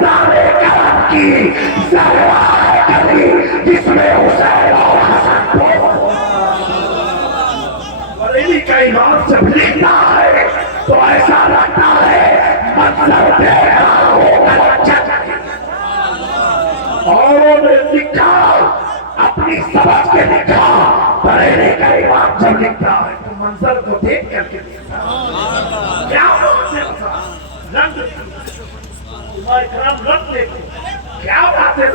دستان کرم کی زہرا کلی جس میں حسین اور حسن کو بریلی کا امام جب لکھتا ہے تو ایسا لگتا ہے منظر دیکھا ہو جگ اوروں نے لکھا اپنی سمجھ کے لکھا بریلی کا امام جب لکھتا ہے تو منظر کو دیکھ کر کے لکھتا ہے کیا بات ہے رنگ تمہارے کرام رنگ دیکھو کیا بات ہے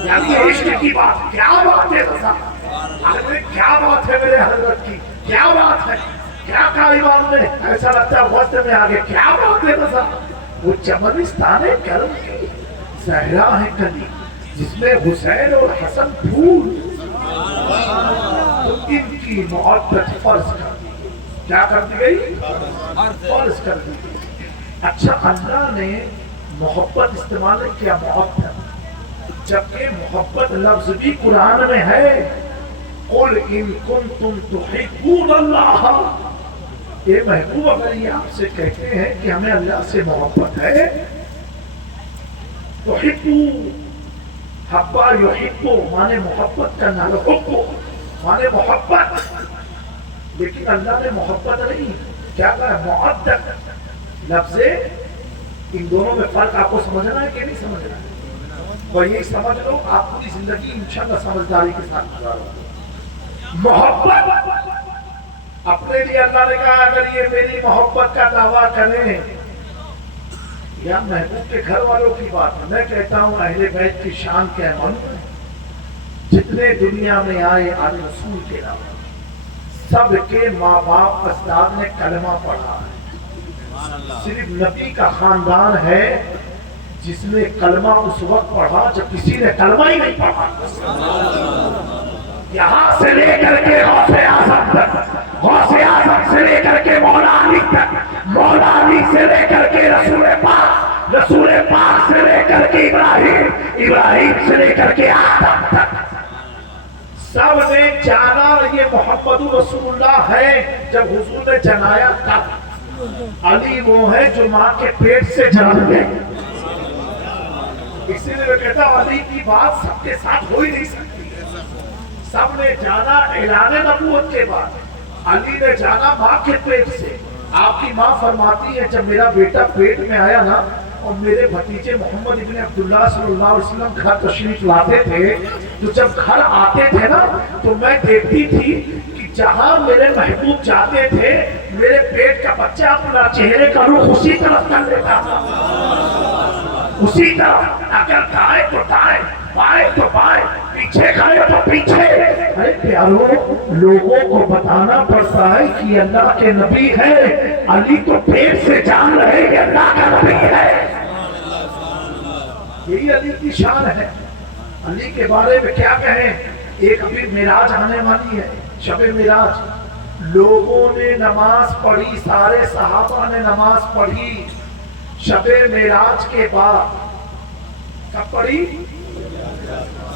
یعنی عشق کی بات کیا بات ہے کیا بات ہے میرے حضرت کی کیا بات ہے کیا کالیبان میں ایسا لگتا ہے وقت میں آگے کیا بات ہے وہ چمنستان کرم کی زہرا ہے کلی جس میں حسین اور حسن پھول تو ان کی محبت فرض کر دی گئی کیا کر دی گئی فرض کر دی گئی اچھا اللہ نے محبت استعمال نہیں کیا محبت جبکہ محبت لفظ بھی قرآن میں ہے قل ان کنتم تحبون اللہ یہ محبوب اگر یہ آپ سے کہتے ہیں کہ ہمیں اللہ سے محبت ہے تحبو حبا یحبو مانے محبت کرنا حبو مانے محبت لیکن اللہ نے محبت نہیں کیا کہا ہے معدت لفظ ان دونوں میں فرق آپ کو سمجھنا ہے کہ نہیں سمجھنا ہے اور یہ سمجھ لو آپ پوری زندگی انشاءاللہ سمجھداری کے ساتھ گزارو محبت اپنے لیے اللہ نے کہا اگر یہ میری محبت کا دعویٰ کریں یا محبوب کے گھر والوں کی بات ہے میں کہتا ہوں اہل بیت کی شان کیا ہے معلوم ہے جتنے دنیا میں آئے آل رسول کے علاوہ سب کے ماں باپ اجداد نے کلمہ پڑھا ہے صرف نبی کا خاندان ہے جس نے کلمہ اس وقت پڑھا جب کسی نے کلمہ ہی نہیں پڑھا یہاں سے لے کر کے غوث اعظم تک غوث اعظم سے لے کر کے مولا علی تک مولا علی سے لے کر کے رسول پاک سے لے کر کے ابراہیم سے لے کر کے آدم تک سب نے جانا یہ محمد رسول اللہ ہے جب حضور نے جنایا تب علی وہ ہے جو ماں کے پیٹ سے جنم گئے اسی لیے میں کہتا ہوں علی کی بات سب کے ساتھ ہو ہی نہیں سکتی سب نے جانا اعلان نبوت کے بعد علی نے جانا ماں کے پیٹ سے آپ کی ماں فرماتی ہے جب میرا بیٹا پیٹ میں آیا نا اور میرے بھتیجے محمد ابن عبداللہ صلی اللہ علیہ وسلم گھر تشریف لاتے تھے تو جب گھر آتے تھے نا تو میں دیکھتی تھی کہ جہاں میرے محبوب جاتے تھے میرے پیٹ کا بچہ اپنا چہرے کا رخ اسی طرف کر لیتا تھا اسی طرف اگر دائیں تو دائیں بائیں تو بائیں پیچھے کھڑے تو پیچھے ارے پیارو لوگوں کو بتانا پڑتا ہے کہ اللہ کے نبی ہے علی تو پیٹ سے جان رہے کہ اللہ کا نبی ہے یہی علی کی شان ہے علی کے بارے میں کیا کہیں ایک ابھی معراج آنے والی ہے شب معراج لوگوں نے نماز پڑھی سارے صحابہ نے نماز پڑھی شب معراج کے بعد کب پڑھی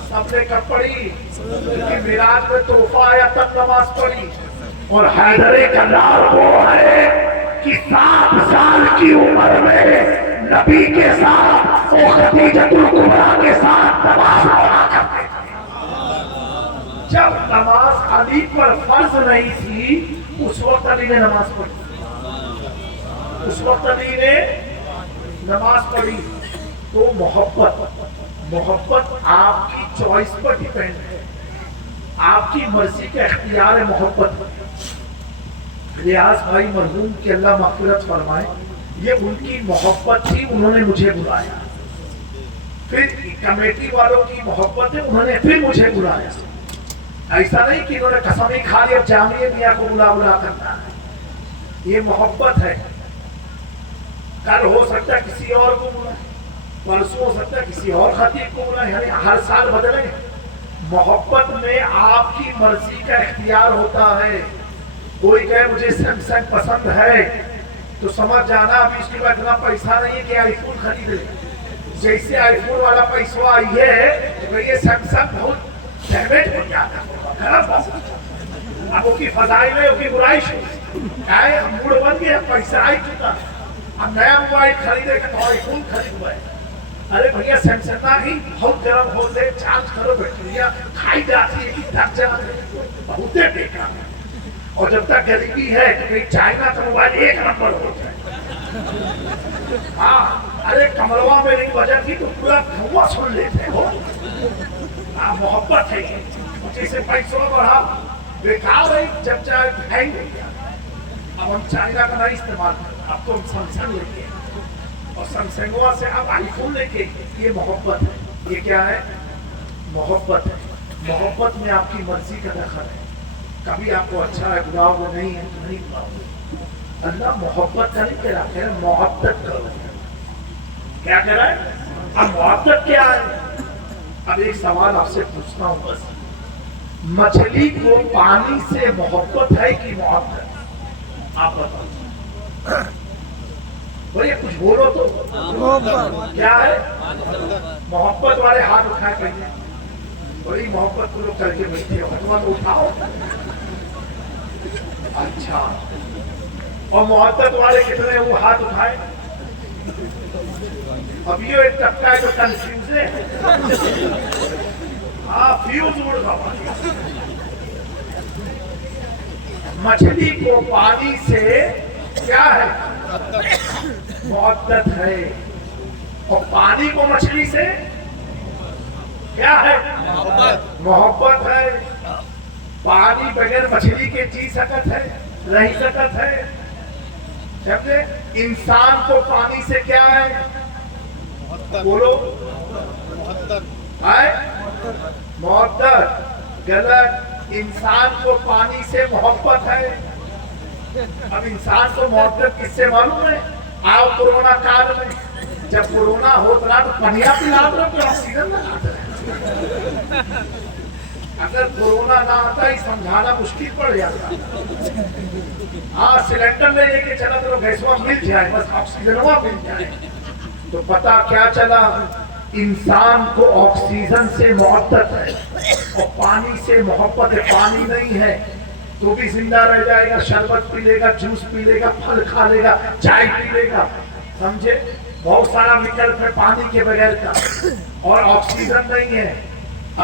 سب نے کب پڑھی معراج میں تحفہ آیا تب نماز پڑھی اور حیدر کرار وہ ہے کہ 7 سال کی عمر میں نبی کے ساتھ اور خدیجۃ الکبریٰ کے ساتھ نماز پڑھا کرتے تھے جب نماز علی پر فرض نہیں تھی اس وقت علی نے نماز پڑھی اس وقت علی نے نماز پڑھی تو محبت آپ کی چوائس پر ڈیپینڈ ہے آپ کی مرضی کا اختیار ہے محبت ریاض بھائی مرحوم کی اللہ مغفرت فرمائے یہ ان کی محبت تھی انہوں نے مجھے بلایا پھر کمیٹی والوں کی محبت ہے انہوں نے پھر مجھے بلایا ایسا نہیں کہ انہوں نے قسم ہی کھا لیا جامعہ میاں کو بلا کرنا ہے یہ محبت ہے کل ہو سکتا ہے کسی اور کو بلائے پرسوں ہو سکتا ہے کسی اور خطیب کو بلائے یعنی ہر سال بدلیں محبت میں آپ کی مرضی کا اختیار ہوتا ہے کوئی کہے مجھے سیمسنگ پسند ہے تو سمجھ جانا ابھی اس کے بعد اتنا پیسہ نہیں ہے کہ آئی فون خرید لے جیسے آئی فون والا پیسہ آئی ہے تو یہ سیمسنگ بہت ڈیمیج ہو جاتا ہے خراب ہو اب وہ کی فضائی میں وہ کی برائی موڑ بن گیا پیسہ آئی چکا اب نیا موبائل خریدے کہ تو آئی فون خرید ہوئے. ارے بھیا سیمسنگ ہی بہت گرم ہوتے چارج کرو بیٹریا کھائی جاتی ہے کہ تھک جاتے بہت بیکار ہے. اور جب تک غریبی ہے تو کہیں چائنا کا موبائل ایک نمبر ہوتا ہے. ہاں ارے کمروا میں نہیں بجا تھی تو پورا دھواں سن لیتے ہو. محبت ہے جیسے پیسوں بڑھا بیکار ہے جب چاہے ہینگ ہو گیا. اب ہم چائنا کا نہیں استعمال کرتے اب تو ہم سیمسنگ لے کے اور سیمسنگوا سے اب آئی فون لے کے. یہ محبت ہے. یہ کیا ہے؟ محبت ہے. محبت میں آپ کی مرضی کا دخل ہے. کبھی آپ کو اچھا ہے برا وہ نہیں ہے تو نہیں برا. اللہ محبت کا نہیں کہہ رہا کہہ رہا محبت کرو. کیا کہہ رہا ہے؟ اب محبت کیا ہے؟ اب ایک سوال آپ سے پوچھتا ہوں بس. مچھلی کو پانی سے محبت ہے کہ محبت؟ آپ بتاؤ بھئی کچھ بولو تو. کیا ہے؟ محبت والے ہاتھ اٹھائے پہلے. بڑی محبت کو لوگ کر کے بیٹھے ہو تو اٹھاؤ. اچھا اور محبت والے کتنے وہ ہاتھ اٹھائے؟ اب یہ ایک طبقہ ہے جو کنفیوز ہے. ہاں فیوز اڑ گا. مچھلی کو پانی سے کیا ہے؟ محبت ہے. اور پانی کو مچھلی سے کیا ہے؟ محبت ہے. پانی بغیر مچھلی کے جی سکت ہے رہ سکت ہے. سمجھے؟ انسان کو پانی سے کیا ہے؟ بولو محبت. غلط. انسان کو پانی سے محبت ہے. اب انسان کو محبت کس سے معلوم ہے؟ آؤ کورونا کال میں جب کورونا ہوتا رہا تو پنیا پلا رہا کہ آکسیجن لگاتا ہے. اگر کورونا نہ آتا ہی سمجھانا مشکل پڑ جاتا. ہاں سلنڈر لے کے چلا تو گیسوا مل جائے بس آکسیجنوا مل جائے. تو پتا کیا چلا؟ انسان کو آکسیجن سے محبت ہے اور پانی سے محبت ہے. پانی نہیں ہے تو بھی زندہ رہ جائے گا. شربت پی لے گا جوس پی لے گا پھل کھا لے گا چائے پی لے گا. سمجھے؟ بہت سارا وکلپ ہے پانی کے بغیر کا. اور آکسیجن نہیں ہے.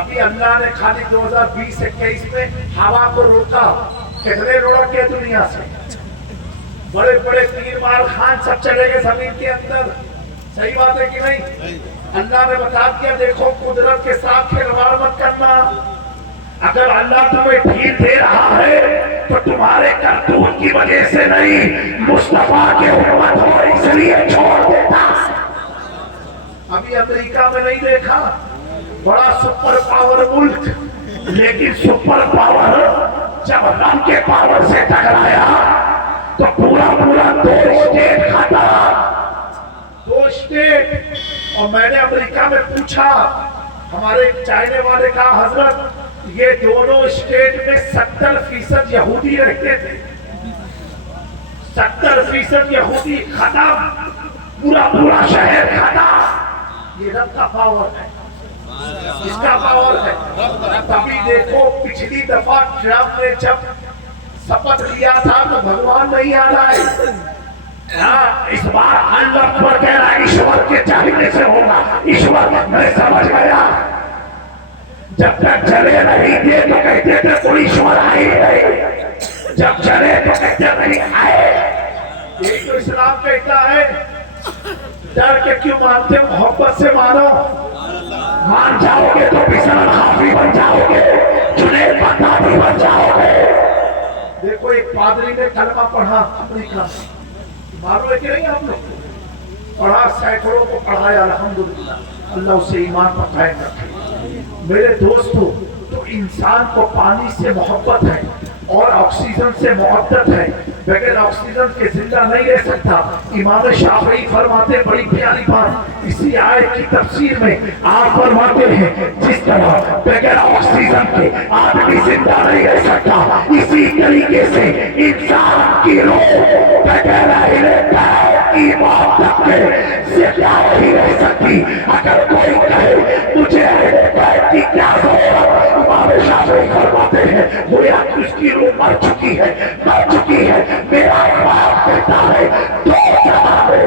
ابھی اللہ نے خالی 2020-21 میں ہوا کو روکا. کتنے روڑ کے دنیا سے بڑے بڑے تیر مار خان سب چلے گئے زمین کے اندر. صحیح بات ہے کہ نہیں؟ اللہ نے بتا دیا دیکھو قدرت کے ساتھ کھلواڑ مت کرنا. اگر اللہ تمہیں ڈھیل دے رہا ہے تو تمہارے کرتوت کی وجہ سے نہیں مصطفیٰ کے امت ہو اس لیے چھوڑ دیتا. ابھی امریکہ میں نہیں دیکھا بڑا سپر پاور ملک لیکن سپر پاور جب رن کے پاور سے ٹکرایا تو پورا 2 اسٹیٹ کھاتا. 2 اسٹیٹ. اور میں نے امریکہ میں پوچھا ہمارے چائنے والے کہا حضرت یہ دونوں اسٹیٹ میں 70% یہودی رہتے تھے. 70% یہودی ختم. پورا شہر ختم. یہ رب کا پاور ہے. اس کا پاور ہے. تبھی دیکھو پچھلی دفعہ ٹرمپ نے جب شپث لیا تھا تو بھگوان نہیں آ رہا ہے. اس بار اللہ پر کہہ رہا ہے ایشور کے چاہنے سے ہوگا. ایشور میں سمجھ گیا. جب تک چلے نہیں تھے تو کہتے تھے کوئی ایشور آئے نہیں. جب چلے تو کہتے نہیں آئے. یہ تو اسلام کہتا ہے ڈر کے کیوں مانتے؟ محبت سے مانو. مان جاؤ گے تو بسر خافی بن جاؤ گے. جنید بغدادی بن جاؤ گے. دیکھو ایک پادری نے کلمہ پڑھا امریکہ میں. معلوم ہے کہ نہیں آپ لوگ پڑھا؟ سینکڑوں کو پڑھایا. الحمدللہ اللہ اسے ایمان پر قائم رکھے. میرے دوستو تو انسان کو پانی سے محبت ہے اور آکسیجن سے محبت ہے. بغیر آکسیجن کے زندہ نہیں رہ سکتا. امام شافعی فرماتے بڑی پیاری بات اسی آیت کی تفسیر میں. آپ فرماتے ہیں جس طرح بغیر آکسیجن کے آدمی زندہ نہیں رہ سکتا اسی طریقے سے انسان کی روح بغیر ایمان کے زندہ نہیں رہ سکتی. اگر کوئی کہے مجھے کی کیا ضرورت؟ امام شافعی فرماتے ہیں گویا کہ اس کی روح مر چکی ہے. میرا باپ کہتا ہے 2 جہاں میں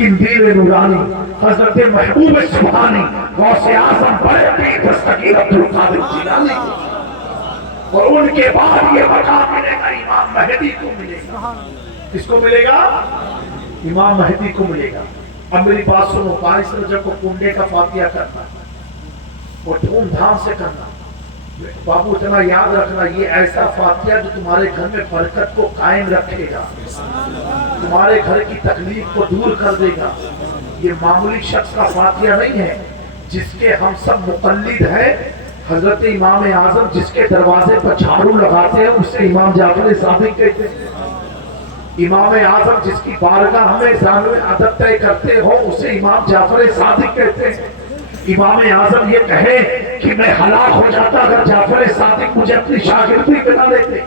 قندیل نورانی حضرت محبوب سبحانی غوث اعظم بڑے پیر دستگیر عبد القادر جیلانی، اور ان کے بعد یہ مقام ملے گا امام مہدی کو ملے گا۔ کس کو ملے گا؟ امام مہدی کو ملے گا۔ اب میری بات سنو، 22 رجب کو کنڈے کا فاتحہ کرنا اور دھوم دھام سے کرنا۔ بابو اتنا یاد رکھنا، یہ ایسا فاتحہ جو تمہارے گھر میں برکت کو قائم رکھے گا، تمہارے گھر کی تکلیف کو دور کر دے گا۔ یہ معمولی شخص کا فاتحہ نہیں ہے، جس کے ہم سب مقلد ہیں۔ حضرت امام اعظم جس کے دروازے پر جھاڑو لگاتے ہیں اسے امام جعفر صادق کہتے ہیں۔ امام اعظم جس کی بارگاہ ہمیں زانو ادب طے کرتے ہو اسے امام جعفر صادق کہتے ہیں۔ امام اعظم یہ کہے کہ میں ہلاک ہو جاتا اگر جعفر صادق مجھے اپنی شاگردی بنا لیتے۔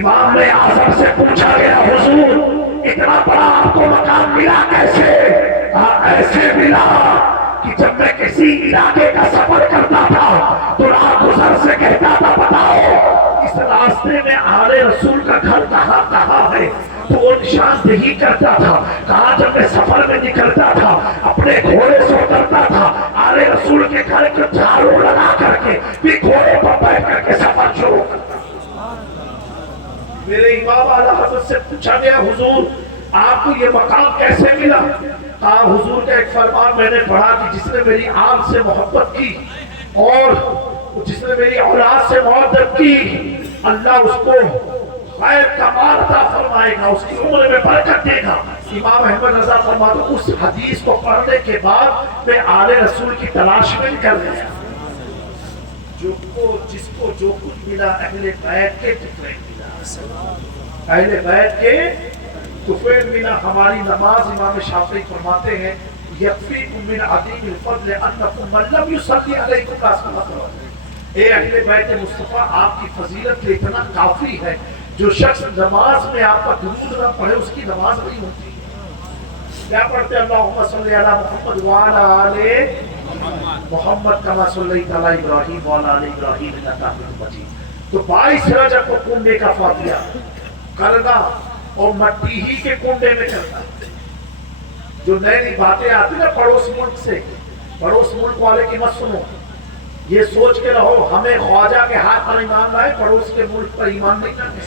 امام اعظم سے پوچھا گیا حضور اتنا بڑا آپ کو مقام ملا کیسے؟ ایسے ملا کہ جب میں کسی علاقے کا سفر کرتا تھا تو راہ گزر سے کہتا تھا بتاؤ اس راستے میں آل رسول کا گھر کہاں کہاں ہے، تو وہ نشاندہی کرتا تھا۔ کہا جب میں سفر میں نکلتا تھا اپنے گھوڑے سے اترتا تھا، آل رسول کے گھر کو جھاڑو لگا کر کے بھی گھوڑے پر بیٹھ کر کے سفر شروع کرتا۔ میرے امام اعلیٰ حضرت سے پوچھا گیا حضور آپ کو یہ مقام کیسے ملا؟ کہا حضور کا ایک فرمان میں نے پڑھا کہ جس نے میری آل سے محبت کی اور جس نے میری اولاد سے محبت کی اللہ اس کو خیر کا مال عطا فرمائے گا، اس کی عمر میں برکت دے گا۔ امام احمد رضا فرماتے اس حدیث کو پڑھنے کے بعد میں آل رسول کی تلاش میں نکل گیا۔ جس کو جو کچھ ملا اہل بیت کے طفیل ملا، اہل بیت کے طفیل ملا۔ ہماری نماز امام شافعی فرماتے ہیں یکفیکم من عظیم الفضل انکم من لم یصلی علیکم لا صلاۃ لکم۔ اے اہل بیت مصطفیٰ آپ کی فضیلت کے اتنا کافی ہے جو شخص نماز میں آپ کا درود نہ پڑھے اس کی نماز نہیں ہوتی۔ کیا پڑھتے ہیں؟ اللہم صلی علی محمد وعلی آل محمد کما صلیت علی ابراہیم وعلی آل ابراہیم انک حمید مجید۔ تو 22 رجب کو کنڈے کا فاتحہ کرنا اور مٹی ہی کے کنڈے میں کرنا۔ جو نئی نئی باتیں آتی نا پڑوس ملک سے، پڑوس ملک والے کی مت سنو، یہ سوچ کے رہو ہمیں خواجہ کے ہاتھ پر ایمان لائے پڑوس کے ملک پر ایمان نہیں لانے۔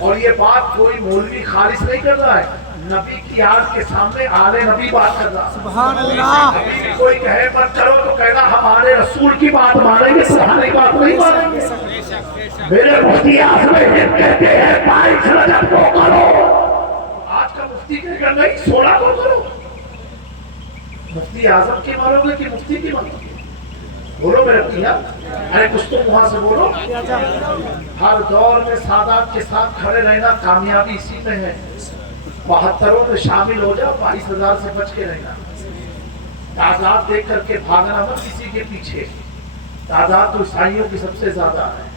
اور یہ بات کوئی مولوی خالص نہیں کر رہا ہے، نبی کی آل کے سامنے آل نبی بات کر رہا ہے۔ سبحان اللہ۔ نبی کوئی کہے مت کرو تو کہنا ہم آل رسول کی بات مانیں گے، تمہاری بات نہیں مانیں گے۔ میرے مفتی اعظم ہند کہتے ہیں 22 رجب کو کرو، آج کا مفتی کہے گا نہیں 16 کو کرو۔ مفتی اعظم کی مانو گے کہ مفتی کی مانو گے؟ بولو میرے پیا، ارے کچھ تو وہاں سے بولو۔ ہر دور میں سادات کے ساتھ کھڑے رہنا کامیابی اسی میں ہے۔ 72 میں شامل ہو جاؤ، 22,000 سے بچ کے رہنا۔ تعداد دیکھ کر کے بھاگنا مت کسی کے پیچھے، تعداد تو عیسائیوں کی سب سے زیادہ ہے۔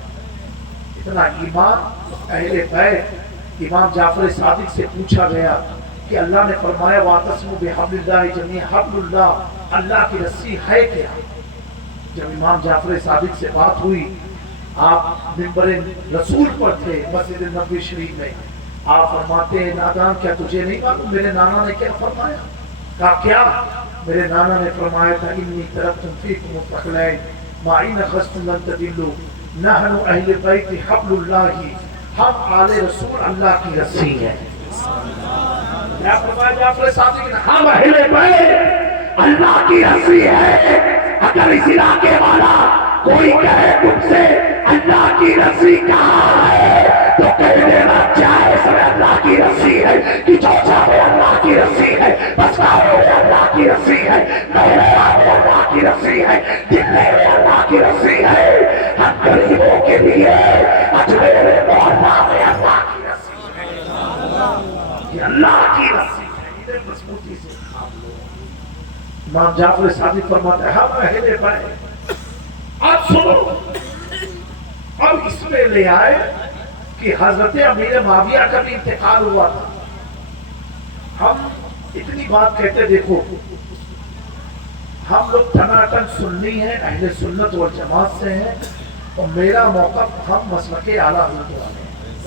اتنا ایمان اہل بیت امام جعفر صادق سے پوچھا گیا کہ اللہ نے فرمایا وَاعْتَصِمُوا بِحَبْلِ اللَّهِ جَمِيعًا، حبل اللہ، اللہ کی رسی ہے کیا؟ جب امام جعفر صادق سے بات ہوئی، آپ منبر رسول پر تھے مسجد نبوی شریف میں، آپ فرماتے ہیں نادان کیا تجھے نہیں معلوم میرے نانا نے کیا فرمایا؟ کہا کیا؟ میرے نانا نے فرمایا تھا انی ترکتم فیکم الثقلین ما ان اخذتم لن تضلوا، نحن اہل بیت حبل اللہ، ہم آل رسول اللہ کی رسی ہیں۔ کیا فرمایا جعفر صادق نے؟ ہم اہل بیت اللہ کی رسی ہے۔ اگر اس علاقے والا کوئی کہے تم سے اللہ کی رسی کہاں ہے تو کہہ دینا جائز میں اللہ کی رسی ہے، کہ چوچا میں اللہ کی رسی ہے، بسکاروں میں اللہ کی رسی ہے، مہرہ میں اللہ کی رسی ہے، دلے میں اللہ کی رسی ہے، ہم غریبوں کے لیے اجمیر محلہ میں اللہ کی رسی ہے۔ یہ اللہ کی رسی ہے، ادھر مضبوطی سے امام جعفر صادق فرماتا ہے ہم اہل بیت۔ اب سنو، اب اس میں لے آئے کہ حضرت امیر معاویہ کا بھی انتقال ہوا تھا۔ ہم اتنی بات کہتے دیکھو ہم لوگ ٹناٹن سنی ہیں، اہل سنت والجماعت سے ہیں، اور میرا موقف ہم مسلک اعلیٰ حضرت والے ہیں۔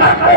90